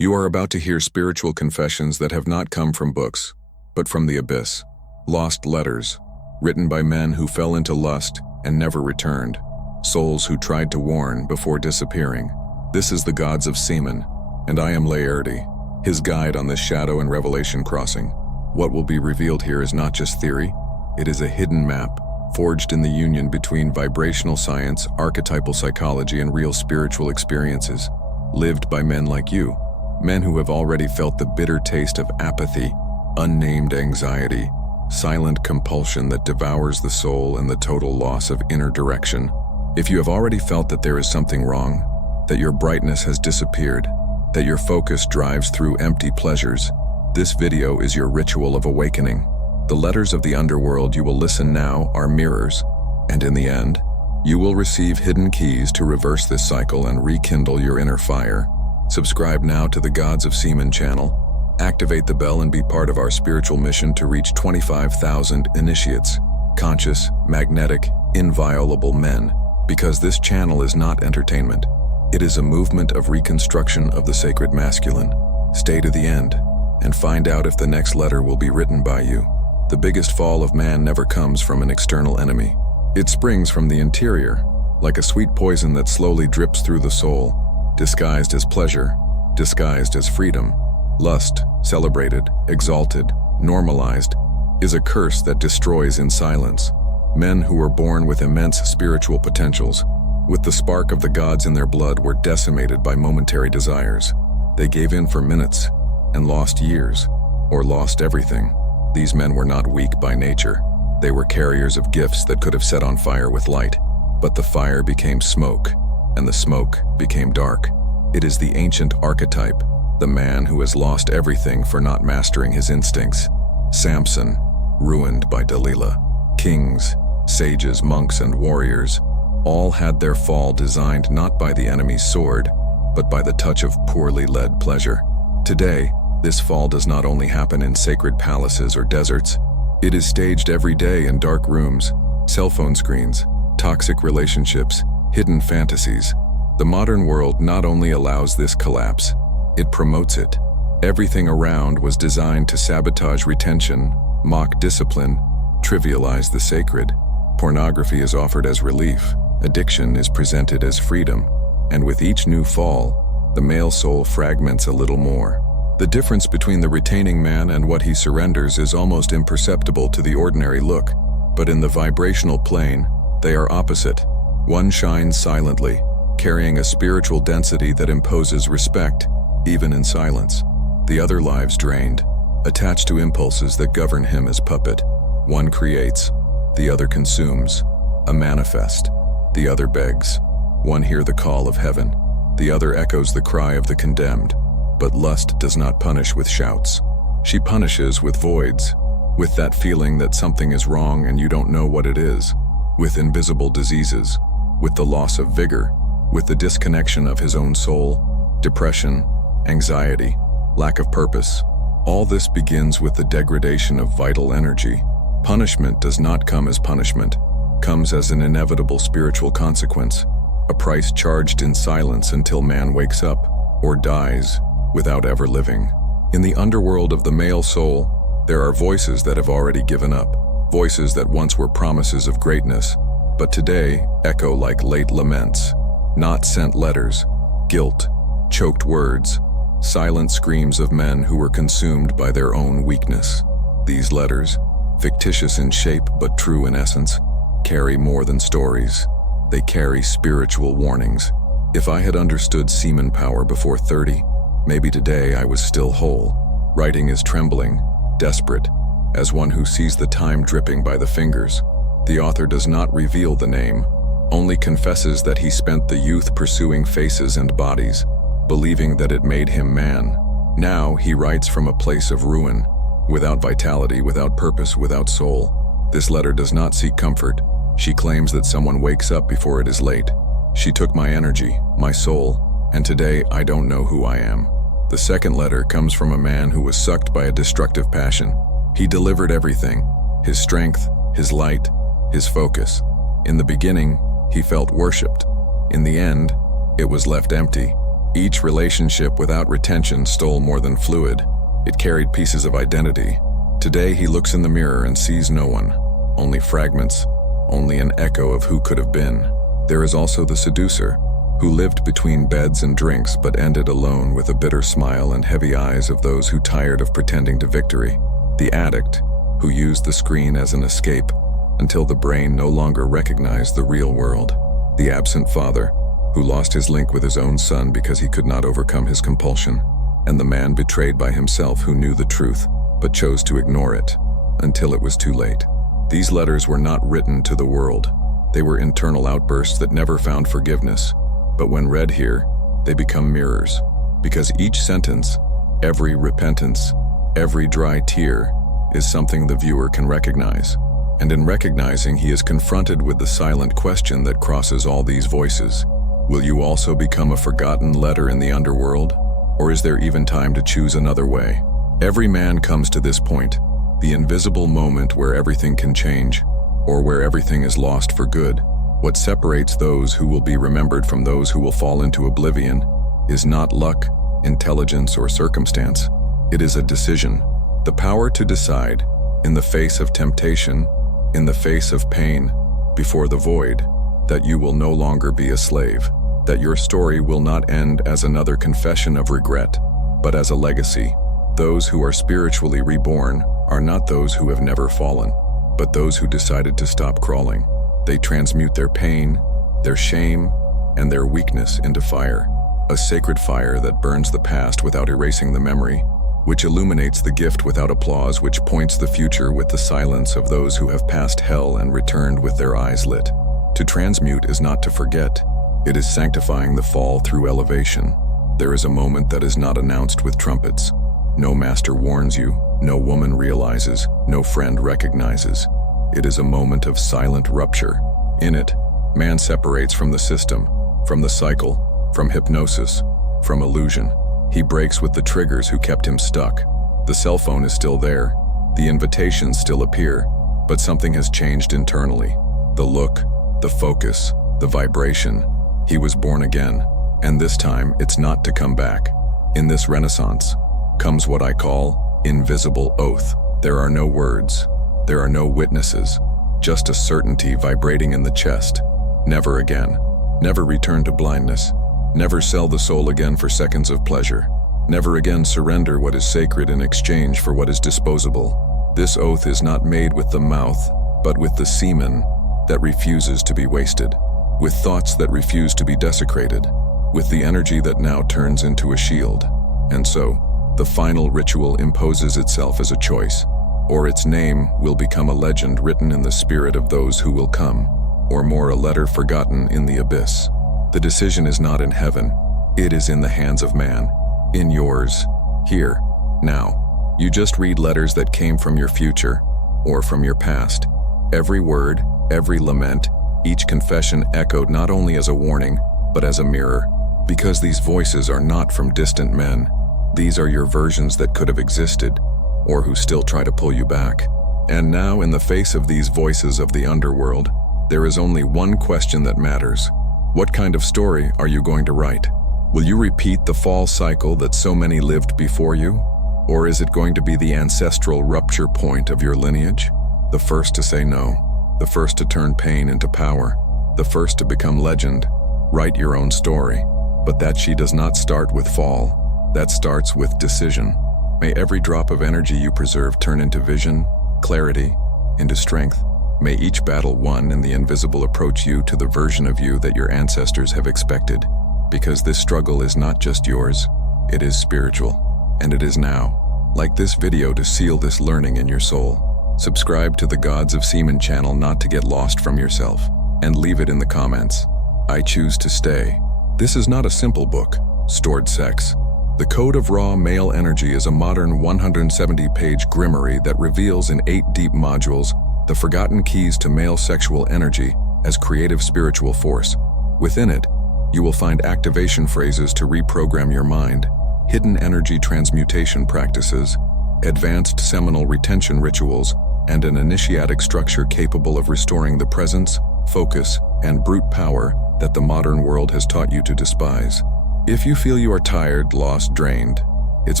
You are about to hear spiritual confessions that have not come from books, but from the abyss. Lost letters, written by men who fell into lust and never returned. Souls who tried to warn before disappearing. This is the gods of Semen, and I am Laertes, his guide on this shadow and revelation crossing. What will be revealed here is not just theory, it is a hidden map, forged in the union between vibrational science, archetypal psychology, and real spiritual experiences, lived by men like you, men who have already felt the bitter taste of apathy, unnamed anxiety, silent compulsion that devours the soul, and the total loss of inner direction. If you have already felt that there is something wrong, that your brightness has disappeared, that your focus drives through empty pleasures, this video is your ritual of awakening. The letters of the underworld you will listen now are mirrors, and in the end, you will receive hidden keys to reverse this cycle and rekindle your inner fire. Subscribe now to the Gods of Semen channel, activate the bell and be part of our spiritual mission to reach 25,000 initiates, conscious, magnetic, inviolable men, because this channel is not entertainment. It is a movement of reconstruction of the sacred masculine. Stay to the end and find out if the next letter will be written by you. The biggest fall of man never comes from an external enemy. It springs from the interior, like a sweet poison that slowly drips through the soul, disguised as pleasure, disguised as freedom. Lust, celebrated, exalted, normalized, is a curse that destroys in silence. Men who were born with immense spiritual potentials, with the spark of the gods in their blood, were decimated by momentary desires. They gave in for minutes and lost years, or lost everything. These men were not weak by nature. They were carriers of gifts that could have set on fire with light, but the fire became smoke, and the smoke became dark. It is the ancient archetype, the man who has lost everything for not mastering his instincts. Samson, ruined by Delilah. Kings, sages, monks, and warriors, all had their fall designed not by the enemy's sword, but by the touch of poorly led pleasure. Today, this fall does not only happen in sacred palaces or deserts, it is staged every day in dark rooms, cell phone screens, toxic relationships, hidden fantasies. The modern world not only allows this collapse, it promotes it. Everything around was designed to sabotage retention, mock discipline, trivialize the sacred. Pornography is offered as relief, addiction is presented as freedom, and with each new fall, the male soul fragments a little more. The difference between the retaining man and what he surrenders is almost imperceptible to the ordinary look, but in the vibrational plane, they are opposite. One shines silently, carrying a spiritual density that imposes respect, even in silence. The other lives drained, attached to impulses that govern him as puppet. One creates, the other consumes, a manifest. The other begs. One hears the call of heaven, the other echoes the cry of the condemned. But lust does not punish with shouts. She punishes with voids, with that feeling that something is wrong and you don't know what it is, with invisible diseases, with the loss of vigor, with the disconnection of his own soul, depression, anxiety, lack of purpose. All this begins with the degradation of vital energy. Punishment does not come as punishment, comes as an inevitable spiritual consequence, a price charged in silence until man wakes up, or dies, without ever living. In the underworld of the male soul, there are voices that have already given up, voices that once were promises of greatness, but today echo like late laments, not sent letters, guilt, choked words, silent screams of men who were consumed by their own weakness. These letters, fictitious in shape but true in essence, carry more than stories. They carry spiritual warnings. If I had understood semen power before 30, maybe today I was still whole. Writing is trembling, desperate, as one who sees the time dripping by the fingers. The author does not reveal the name, only confesses that he spent the youth pursuing faces and bodies, believing that it made him man. Now he writes from a place of ruin, without vitality, without purpose, without soul. This letter does not seek comfort. She claims that someone wakes up before it is late. She took my energy, my soul, and today I don't know who I am. The second letter comes from a man who was sucked by a destructive passion. He delivered everything, his strength, his light, his focus. In the beginning, he felt worshipped. In the end, it was left empty. Each relationship without retention stole more than fluid. It carried pieces of identity. Today he looks in the mirror and sees no one, only fragments, only an echo of who could have been. There is also the seducer, who lived between beds and drinks but ended alone with a bitter smile and heavy eyes of those who tired of pretending to victory. The addict, who used the screen as an escape until the brain no longer recognized the real world. The absent father, who lost his link with his own son because he could not overcome his compulsion. And the man betrayed by himself who knew the truth but chose to ignore it until it was too late. These letters were not written to the world. They were internal outbursts that never found forgiveness. But when read here, they become mirrors, because each sentence, every repentance, every dry tear is something the viewer can recognize. And in recognizing, he is confronted with the silent question that crosses all these voices. Will you also become a forgotten letter in the underworld? Or is there even time to choose another way? Every man comes to this point, the invisible moment where everything can change, or where everything is lost for good. What separates those who will be remembered from those who will fall into oblivion is not luck, intelligence, or circumstance. It is a decision. The power to decide, in the face of temptation, in the face of pain, before the void, that you will no longer be a slave, that your story will not end as another confession of regret, but as a legacy. Those who are spiritually reborn are not those who have never fallen, but those who decided to stop crawling. They transmute their pain, their shame, and their weakness into fire, a sacred fire that burns the past without erasing the memory, which illuminates the gift without applause, which points the future with the silence of those who have passed hell and returned with their eyes lit. To transmute is not to forget. It is sanctifying the fall through elevation. There is a moment that is not announced with trumpets. No master warns you, no woman realizes, no friend recognizes. It is a moment of silent rupture. In it, man separates from the system, from the cycle, from hypnosis, from illusion. He breaks with the triggers who kept him stuck. The cell phone is still there. The invitations still appear, but something has changed internally. The look, the focus, the vibration. He was born again, and this time it's not to come back. In this renaissance comes what I call invisible oath. There are no words. There are no witnesses, just a certainty vibrating in the chest. Never again. Never return to blindness. Never sell the soul again for seconds of pleasure. Never again surrender what is sacred in exchange for what is disposable. This oath is not made with the mouth, but with the semen that refuses to be wasted, with thoughts that refuse to be desecrated, with the energy that now turns into a shield. And so, the final ritual imposes itself as a choice. Or its name will become a legend written in the spirit of those who will come, or more, a letter forgotten in the abyss. The decision is not in heaven. It is in the hands of man. In yours. Here. Now. You just read letters that came from your future, or from your past. Every word, every lament, each confession echoed not only as a warning, but as a mirror. Because these voices are not from distant men. These are your versions that could have existed, or who still try to pull you back. And now, in the face of these voices of the underworld, there is only one question that matters. What kind of story are you going to write? Will you repeat the fall cycle that so many lived before you? Or is it going to be the ancestral rupture point of your lineage? The first to say no, the first to turn pain into power, the first to become legend. Write your own story, but that she does not start with fall. That starts with decision. May every drop of energy you preserve turn into vision, clarity, into strength. May each battle won in the invisible approach you to the version of you that your ancestors have expected. Because this struggle is not just yours, it is spiritual, and it is now. Like this video to seal this learning in your soul. Subscribe to the Gods of Semen channel not to get lost from yourself, and leave it in the comments. I choose to stay. This is not a simple book, Stored Sex. The Code of Raw Male Energy is a modern 170-page grimoire that reveals in 8 deep modules the forgotten keys to male sexual energy as creative spiritual force. Within it, you will find activation phrases to reprogram your mind, hidden energy transmutation practices, advanced seminal retention rituals, and an initiatic structure capable of restoring the presence, focus, and brute power that the modern world has taught you to despise. If you feel you are tired, lost, drained, it's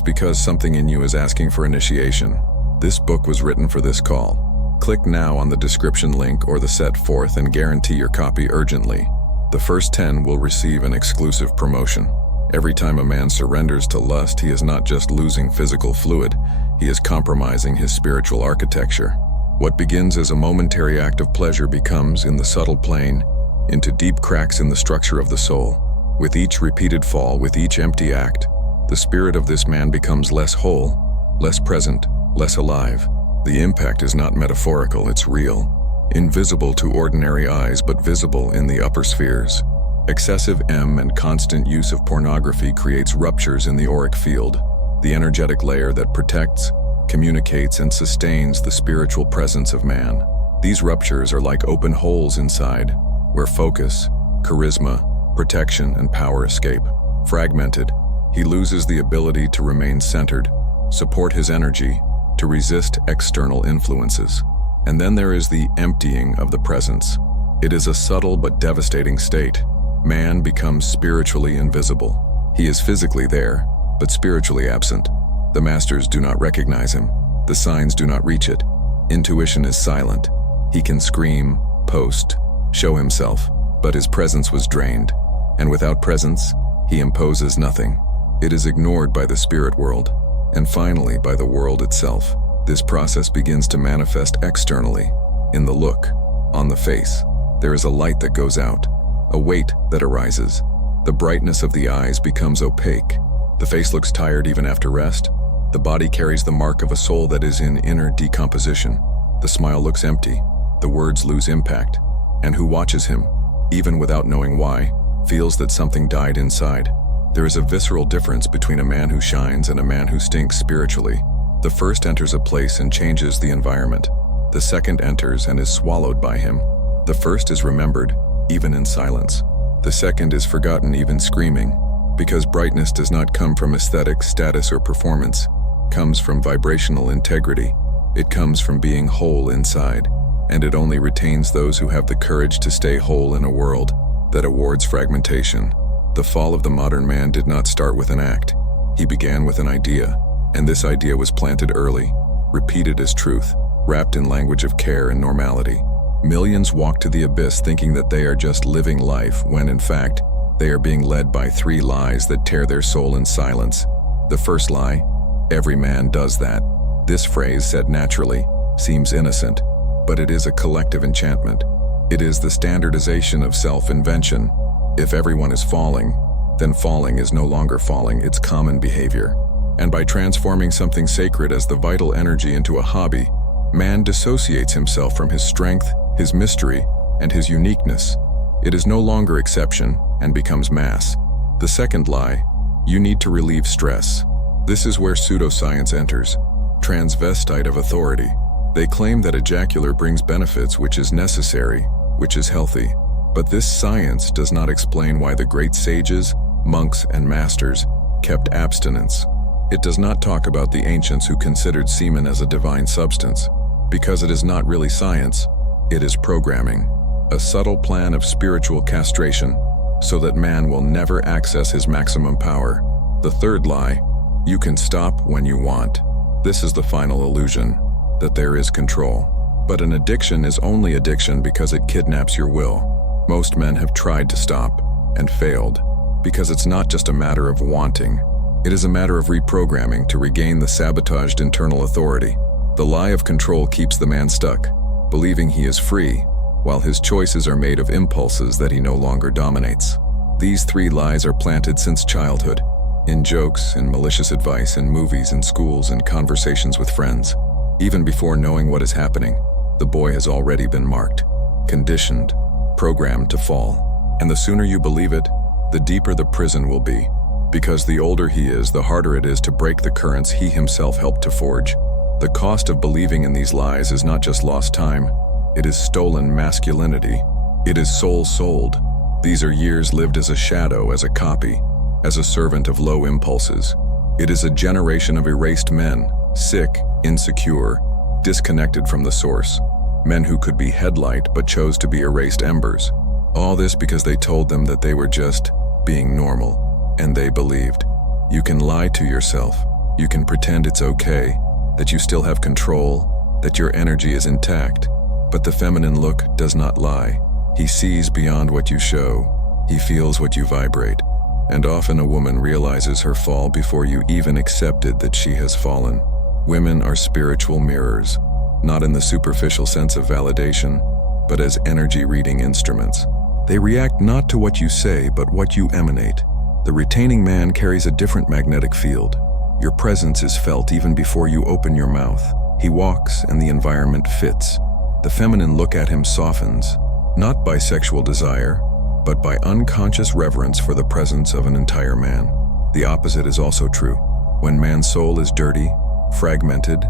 because something in you is asking for initiation. This book was written for this call. Click now on the description link or the set forth and guarantee your copy urgently. The first 10 will receive an exclusive promotion. Every time a man surrenders to lust, he is not just losing physical fluid, he is compromising his spiritual architecture. What begins as a momentary act of pleasure becomes, in the subtle plane, into deep cracks in the structure of the soul. With each repeated fall, with each empty act, the spirit of this man becomes less whole, less present, less alive. The impact is not metaphorical, it's real. Invisible to ordinary eyes, but visible in the upper spheres. Excessive and constant use of pornography creates ruptures in the auric field, the energetic layer that protects, communicates, and sustains the spiritual presence of man. These ruptures are like open holes inside, where focus, charisma, protection, and power escape. Fragmented, he loses the ability to remain centered, support his energy, to resist external influences. And then there is the emptying of the presence. It is a subtle but devastating state. Man becomes spiritually invisible. He is physically there, but spiritually absent. The masters do not recognize him. The signs do not reach it. Intuition is silent. He can scream, post, show himself, but his presence was drained. And without presence, he imposes nothing. It is ignored by the spirit world, and finally by the world itself. This process begins to manifest externally, in the look, on the face. There is a light that goes out, a weight that arises. The brightness of the eyes becomes opaque. The face looks tired even after rest. The body carries the mark of a soul that is in inner decomposition. The smile looks empty. The words lose impact. And who watches him, even without knowing why, feels that something died inside. There is a visceral difference between a man who shines and a man who stinks spiritually. The first enters a place and changes the environment. The second enters and is swallowed by him. The first is remembered, even in silence. The second is forgotten, even screaming. Because brightness does not come from aesthetic, status, or performance. It comes from vibrational integrity. It comes from being whole inside. And it only retains those who have the courage to stay whole in a world that awards fragmentation. The fall of the modern man did not start with an act. He began with an idea, and this idea was planted early, repeated as truth, wrapped in language of care and normality. Millions walk to the abyss thinking that they are just living life, when in fact, they are being led by 3 lies that tear their soul in silence. The first lie: every man does that. This phrase, said naturally, seems innocent, but it is a collective enchantment. It is the standardization of self-invention. If everyone is falling, then falling is no longer falling, it's common behavior. And by transforming something sacred as the vital energy into a hobby, man dissociates himself from his strength, his mystery, and his uniqueness. It is no longer exception and becomes mass. The second lie: you need to relieve stress. This is where pseudoscience enters, transvestite of authority. They claim that ejacular brings benefits, which is necessary, which is healthy. But this science does not explain why the great sages, monks, and masters kept abstinence. It does not talk about the ancients who considered semen as a divine substance, because it is not really science, it is programming, a subtle plan of spiritual castration, so that man will never access his maximum power. The third lie: you can stop when you want. This is the final illusion, that there is control. But an addiction is only addiction because it kidnaps your will. Most men have tried to stop, and failed, because it's not just a matter of wanting. It is a matter of reprogramming to regain the sabotaged internal authority. The lie of control keeps the man stuck, believing he is free, while his choices are made of impulses that he no longer dominates. These 3 lies are planted since childhood, in jokes, in malicious advice, in movies, in schools, and conversations with friends. Even before knowing what is happening, the boy has already been marked, conditioned, programmed to fall. And the sooner you believe it, the deeper the prison will be. Because the older he is, the harder it is to break the currents he himself helped to forge. The cost of believing in these lies is not just lost time, it is stolen masculinity. It is soul sold. These are years lived as a shadow, as a copy, as a servant of low impulses. It is a generation of erased men, sick, insecure, disconnected from the source. Men who could be headlight but chose to be erased embers. All this because they told them that they were just being normal. And they believed. You can lie to yourself. You can pretend it's okay, that you still have control, that your energy is intact. But the feminine look does not lie. He sees beyond what you show. He feels what you vibrate. And often a woman realizes her fall before you even accepted that she has fallen. Women are spiritual mirrors, not in the superficial sense of validation, but as energy reading instruments. They react not to what you say, but what you emanate. The retaining man carries a different magnetic field. Your presence is felt even before you open your mouth. He walks and the environment fits. The feminine look at him softens, not by sexual desire, but by unconscious reverence for the presence of an entire man. The opposite is also true. When man's soul is dirty, fragmented,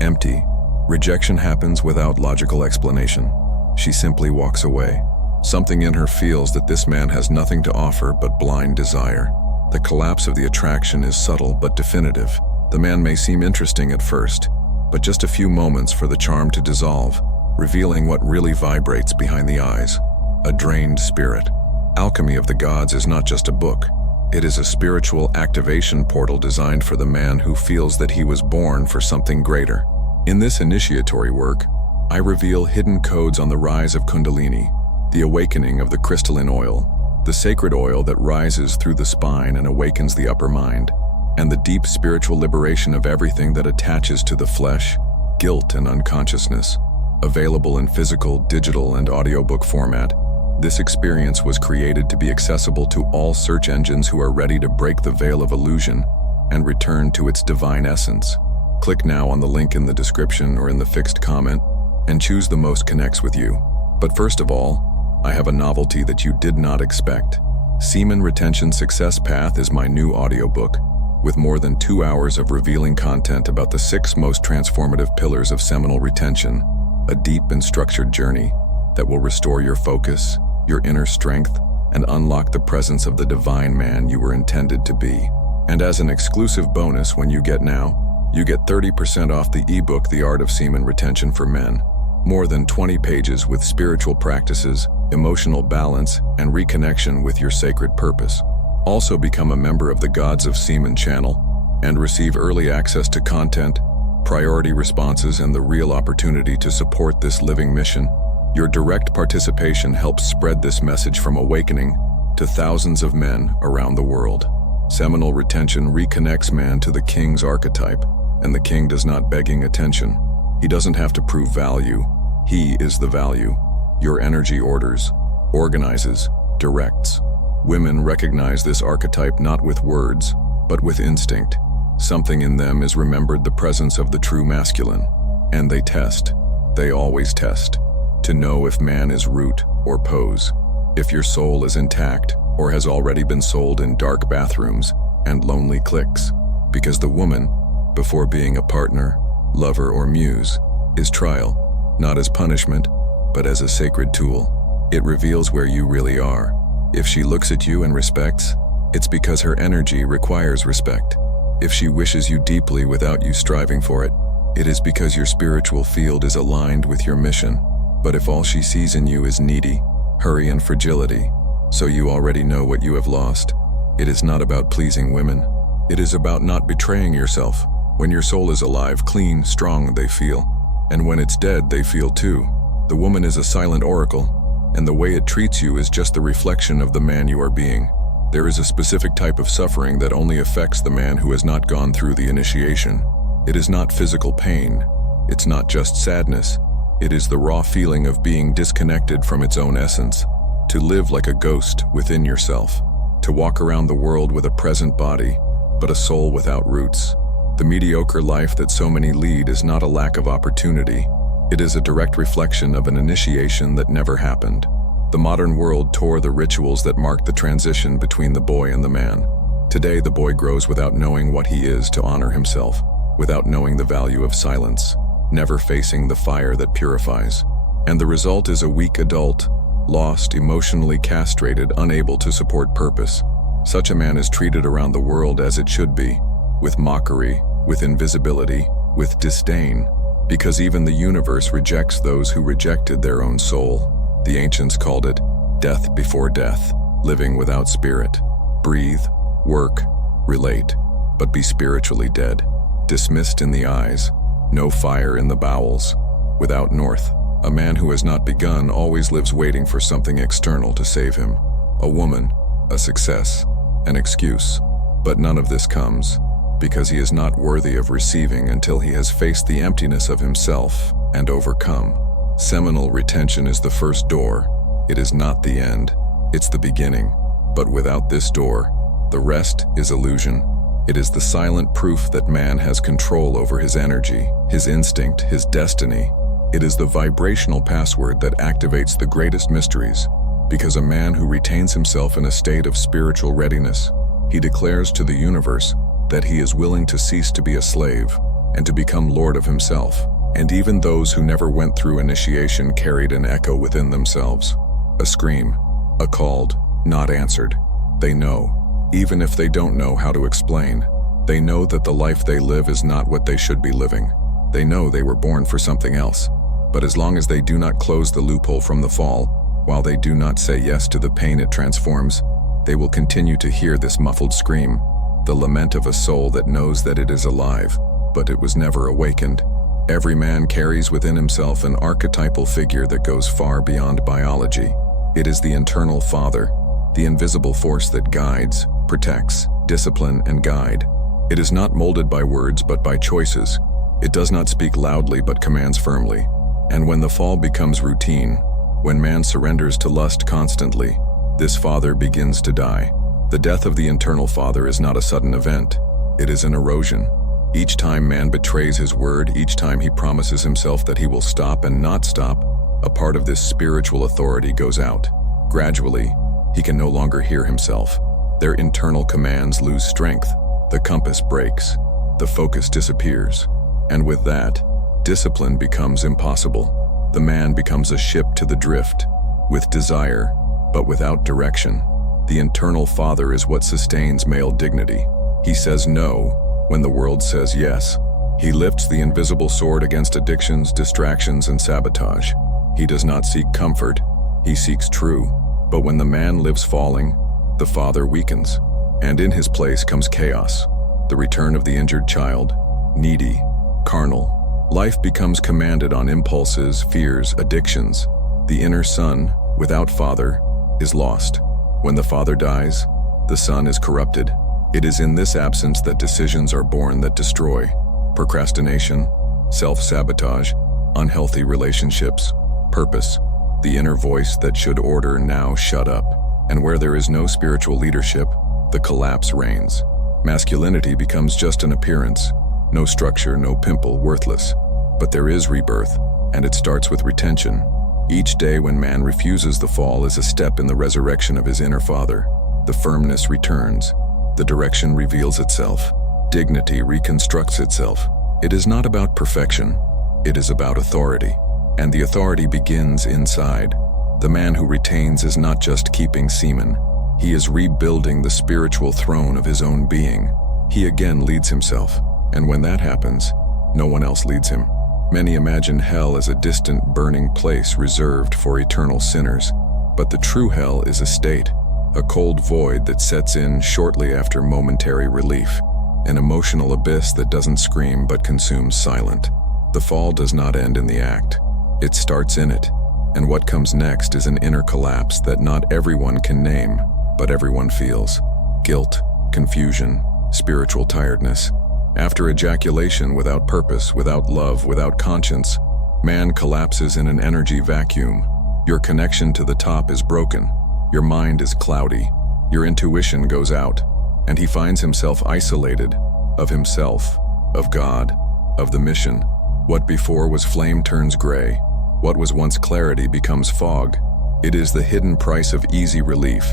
empty, rejection happens without logical explanation. She simply walks away. Something in her feels that this man has nothing to offer but blind desire. The collapse of the attraction is subtle but definitive. The man may seem interesting at first, but just a few moments for the charm to dissolve, revealing what really vibrates behind the eyes. A drained spirit. Alchemy of the Gods is not just a book. It is a spiritual activation portal designed for the man who feels that he was born for something greater. In this initiatory work, I reveal hidden codes on the rise of Kundalini, the awakening of the crystalline oil, the sacred oil that rises through the spine and awakens the upper mind, and the deep spiritual liberation of everything that attaches to the flesh, guilt, and unconsciousness. Available in physical, digital, and audiobook format, this experience was created to be accessible to all search engines who are ready to break the veil of illusion and return to its divine essence. Click now on the link in the description or in the fixed comment and choose the most connects with you. But first of all, I have a novelty that you did not expect. Semen Retention Success Path is my new audiobook, with more than 2 hours of revealing content about the 6 most transformative pillars of seminal retention, a deep and structured journey that will restore your focus, your inner strength, and unlock the presence of the divine man you were intended to be. And as an exclusive bonus when you get 30% off the ebook The Art of Semen Retention for Men. More than 20 pages with spiritual practices, emotional balance, and reconnection with your sacred purpose. Also become a member of the Gods of Semen channel and receive early access to content, priority responses, and the real opportunity to support this living mission. Your direct participation helps spread this message from awakening to thousands of men around the world. Seminal retention reconnects man to the king's archetype, and the king does not begging attention. He doesn't have to prove value. He is the value. Your energy orders, organizes, directs. Women recognize this archetype not with words, but with instinct. Something in them is remembered the presence of the true masculine, and they test. They always test, to know if man is root or pose, if your soul is intact or has already been sold in dark bathrooms and lonely cliques. Because the woman, before being a partner, lover, or muse, is trial, not as punishment, but as a sacred tool. It reveals where you really are. If she looks at you and respects, it's because her energy requires respect. If she wishes you deeply without you striving for it, it is because your spiritual field is aligned with your mission. But if all she sees in you is needy, hurry, and fragility, so you already know what you have lost. It is not about pleasing women. It is about not betraying yourself. When your soul is alive, clean, strong, they feel. And when it's dead, they feel too. The woman is a silent oracle, and the way it treats you is just the reflection of the man you are being. There is a specific type of suffering that only affects the man who has not gone through the initiation. It is not physical pain. It's not just sadness. It is the raw feeling of being disconnected from its own essence, to live like a ghost within yourself, to walk around the world with a present body, but a soul without roots. The mediocre life that so many lead is not a lack of opportunity. It is a direct reflection of an initiation that never happened. The modern world tore the rituals that marked the transition between the boy and the man. Today, the boy grows without knowing what he is to honor himself, without knowing the value of silence, never facing the fire that purifies. And the result is a weak adult, lost, emotionally castrated, unable to support purpose. Such a man is treated around the world as it should be, with mockery, with invisibility, with disdain, because even the universe rejects those who rejected their own soul. The ancients called it death before death, living without spirit. Breathe, work, relate, but be spiritually dead. Dismissed in the eyes, no fire in the bowels. Without north, a man who has not begun always lives waiting for something external to save him. A woman, a success, an excuse. But none of this comes, because he is not worthy of receiving until he has faced the emptiness of himself and overcome. Seminal retention is the first door. It is not the end, it's the beginning. But without this door, the rest is illusion. It is the silent proof that man has control over his energy, his instinct, his destiny. It is the vibrational password that activates the greatest mysteries. Because a man who retains himself in a state of spiritual readiness, he declares to the universe that he is willing to cease to be a slave and to become lord of himself. And even those who never went through initiation carried an echo within themselves. A scream, a called, not answered. They know, even if they don't know how to explain. They know that the life they live is not what they should be living. They know they were born for something else. But as long as they do not close the loophole from the fall, while they do not say yes to the pain it transforms, they will continue to hear this muffled scream, the lament of a soul that knows that it is alive, but it was never awakened. Every man carries within himself an archetypal figure that goes far beyond biology. It is the internal father, the invisible force that guides, protects, discipline, and guide. It is not molded by words but by choices. It does not speak loudly but commands firmly. And when the fall becomes routine, when man surrenders to lust constantly, this father begins to die. The death of the internal father is not a sudden event. It is an erosion. Each time man betrays his word, each time he promises himself that he will stop and not stop, a part of this spiritual authority goes out. Gradually, he can no longer hear himself. Their internal commands lose strength. The compass breaks. The focus disappears. And with that, discipline becomes impossible. The man becomes a ship to the drift, with desire, but without direction. The internal father is what sustains male dignity. He says no when the world says yes. He lifts the invisible sword against addictions, distractions, and sabotage. He does not seek comfort, he seeks true. But when the man lives falling, the father weakens, and in his place comes chaos, the return of the injured child, needy, carnal. Life becomes commanded on impulses, fears, addictions. The inner son, without father, is lost. When the father dies, the son is corrupted. It is in this absence that decisions are born that destroy. Procrastination, self-sabotage, unhealthy relationships, purpose. The inner voice that should order now shut up. And where there is no spiritual leadership, the collapse reigns. Masculinity becomes just an appearance. No structure, no pimple, worthless. But there is rebirth, and it starts with retention. Each day when man refuses the fall is a step in the resurrection of his inner father. The firmness returns. The direction reveals itself. Dignity reconstructs itself. It is not about perfection. It is about authority. And the authority begins inside. The man who retains is not just keeping semen. He is rebuilding the spiritual throne of his own being. He again leads himself. And when that happens, no one else leads him. Many imagine hell as a distant, burning place reserved for eternal sinners. But the true hell is a state, a cold void that sets in shortly after momentary relief, an emotional abyss that doesn't scream but consumes silent. The fall does not end in the act. It starts in it, and what comes next is an inner collapse that not everyone can name, but everyone feels. Guilt, confusion, spiritual tiredness. After ejaculation without purpose, without love, without conscience, man collapses in an energy vacuum. Your connection to the top is broken. Your mind is cloudy. Your intuition goes out, and he finds himself isolated, of himself, of God, of the mission. What before was flame turns gray. What was once clarity becomes fog. It is the hidden price of easy relief,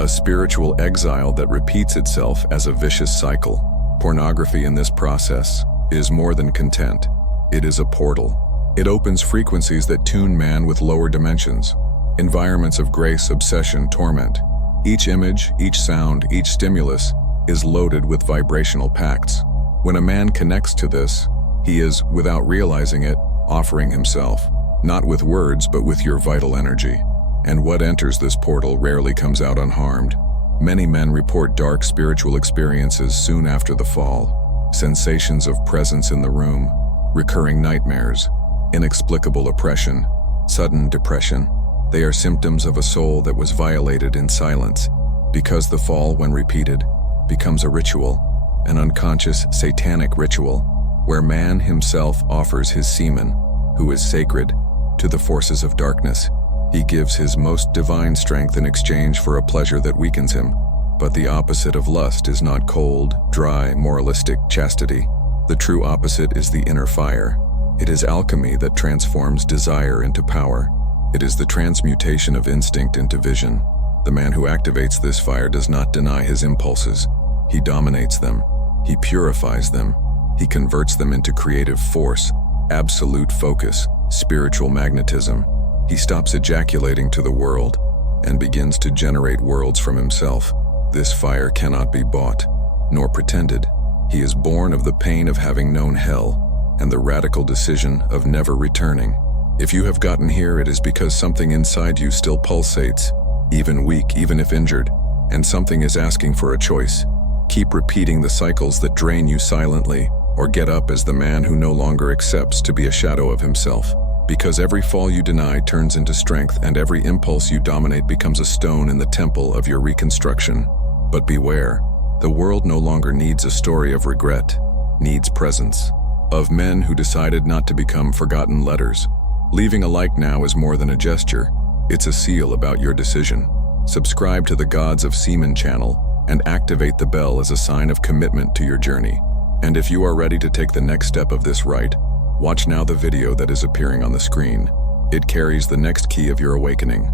a spiritual exile that repeats itself as a vicious cycle. Pornography in this process is more than content. It is a portal. It opens frequencies that tune man with lower dimensions, environments of grace, obsession, torment. Each image, each sound, each stimulus is loaded with vibrational pacts. When a man connects to this, he is, without realizing it, offering himself, not with words but with your vital energy. And what enters this portal rarely comes out unharmed. Many men report dark spiritual experiences soon after the fall, sensations of presence in the room, recurring nightmares, inexplicable oppression, sudden depression. They are symptoms of a soul that was violated in silence, because the fall, when repeated, becomes a ritual, an unconscious satanic ritual, where man himself offers his semen, who is sacred, to the forces of darkness. He gives his most divine strength in exchange for a pleasure that weakens him. But the opposite of lust is not cold, dry, moralistic chastity. The true opposite is the inner fire. It is alchemy that transforms desire into power. It is the transmutation of instinct into vision. The man who activates this fire does not deny his impulses. He dominates them. He purifies them. He converts them into creative force, absolute focus, spiritual magnetism. He stops ejaculating to the world and begins to generate worlds from himself. This fire cannot be bought, nor pretended. He is born of the pain of having known hell and the radical decision of never returning. If you have gotten here, it is because something inside you still pulsates, even weak, even if injured, and something is asking for a choice. Keep repeating the cycles that drain you silently, or get up as the man who no longer accepts to be a shadow of himself. Because every fall you deny turns into strength, and every impulse you dominate becomes a stone in the temple of your reconstruction. But beware, the world no longer needs a story of regret, needs presence. Of men who decided not to become forgotten letters. Leaving a like now is more than a gesture, it's a seal about your decision. Subscribe to the Gods of Semen channel and activate the bell as a sign of commitment to your journey. And if you are ready to take the next step of this rite, watch now the video that is appearing on the screen. It carries the next key of your awakening.